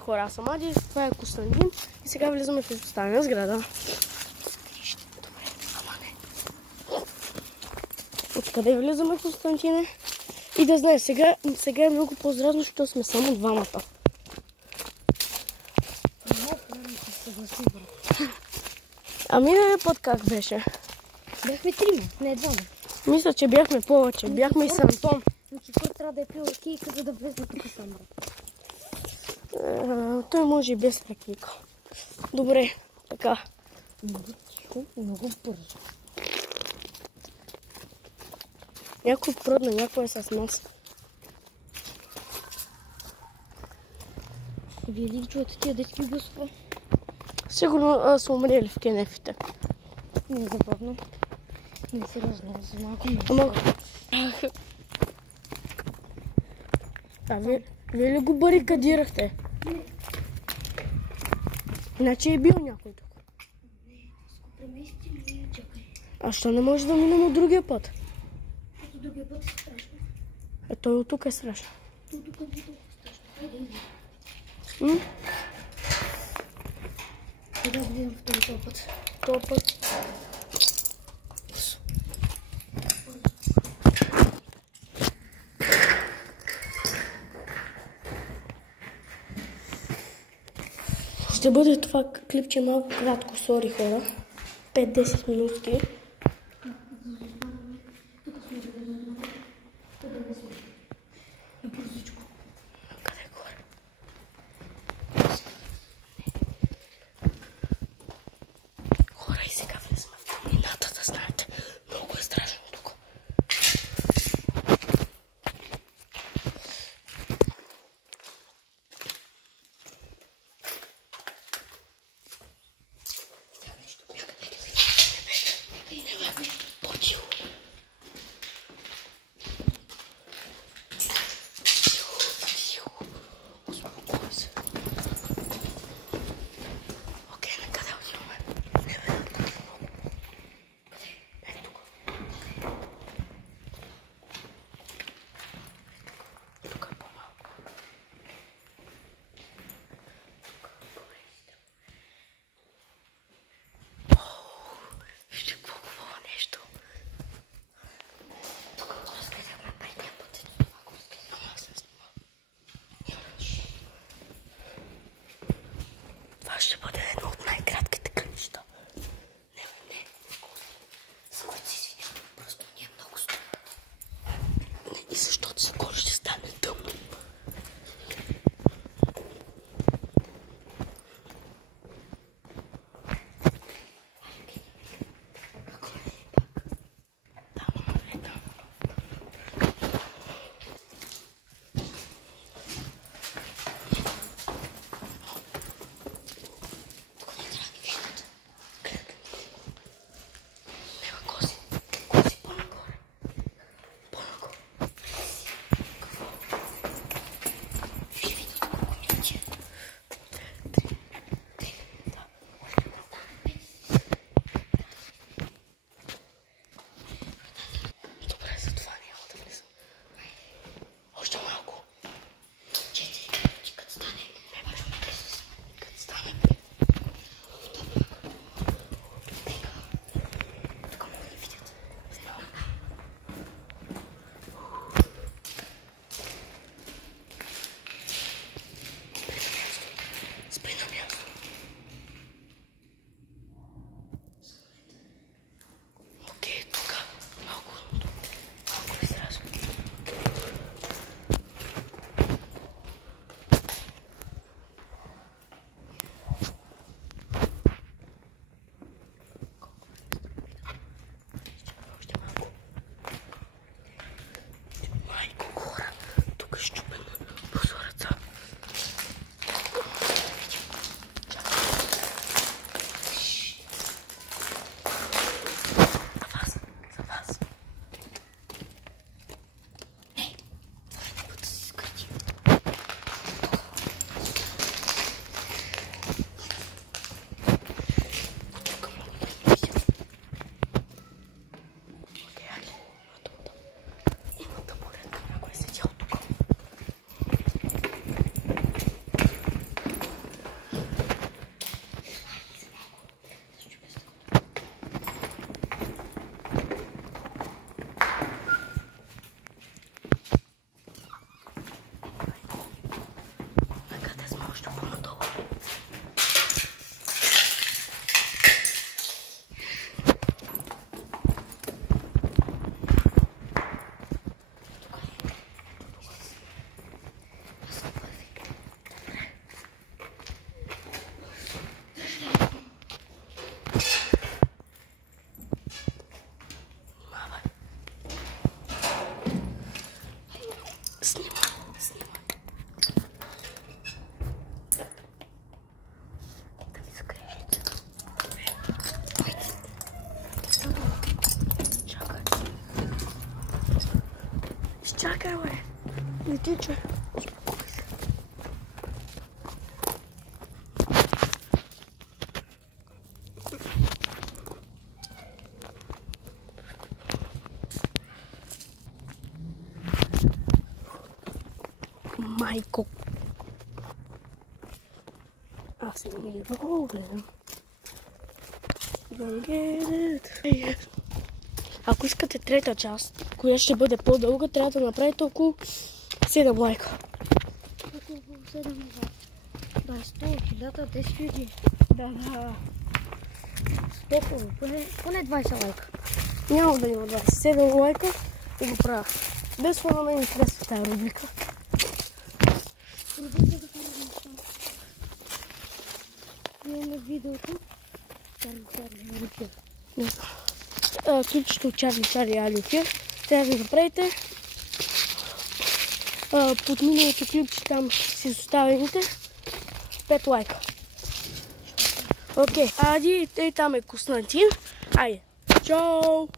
Хора, аз съм Ади, това е Костандин и сега влизаме в изоставена сграда. Откъде влизаме, Константине? И да знаеш, сега е много по-здравно, защото сме само двамата. А миналия път как беше? Бяхме трима, не двама. Мисля, че бяхме повече. Бяхме и с Антон. Никифор трябва да е пил ракийка, за да влезе тук сам. Той може и без ракийка. Добре, така. Много тихо, много бързо. Някой продна, някой е с нас. Вие ли чуете тия детски гласове? Сигурно са умрели в кенефите. Не забавно. Не сериозно, за малко не. Ама... Вие ли го барикадирахте? Не. Иначе е бил някой тук. Не, аз го преместим и чакай. А що не може да минем от другия път? Ето другия път е страшно. Той от тук е страшно. Тук е толкова страшно. Хайде, иди. Сега влизам в този път. Този път. Ще бъде това клипче малко кратко, сори хора. 5-10 минутки. Къде е горе? Хора, и сега влизаме в планината, да знаете. Много е страшно тук. Тичо. Майко. Аз не ми го гледам. Ако искате трета част, която ще бъде по-дълга, трябва да направите около 7 лайка. Около 7 лайка. Да, 100, 1000, 10 000. Да. Толкова, поне 20 лайка. Няма да има 27 лайка и го правя. Без на мен интересува тази рубрика. Имаме видеото. Чарли Алюфир. Не знам. Ключето от Чарли Алюфир. Трябва да направите. Под миналото клипче там си оставените 5 лайка. Окей. Ади, там е Константин. Айде. Чао!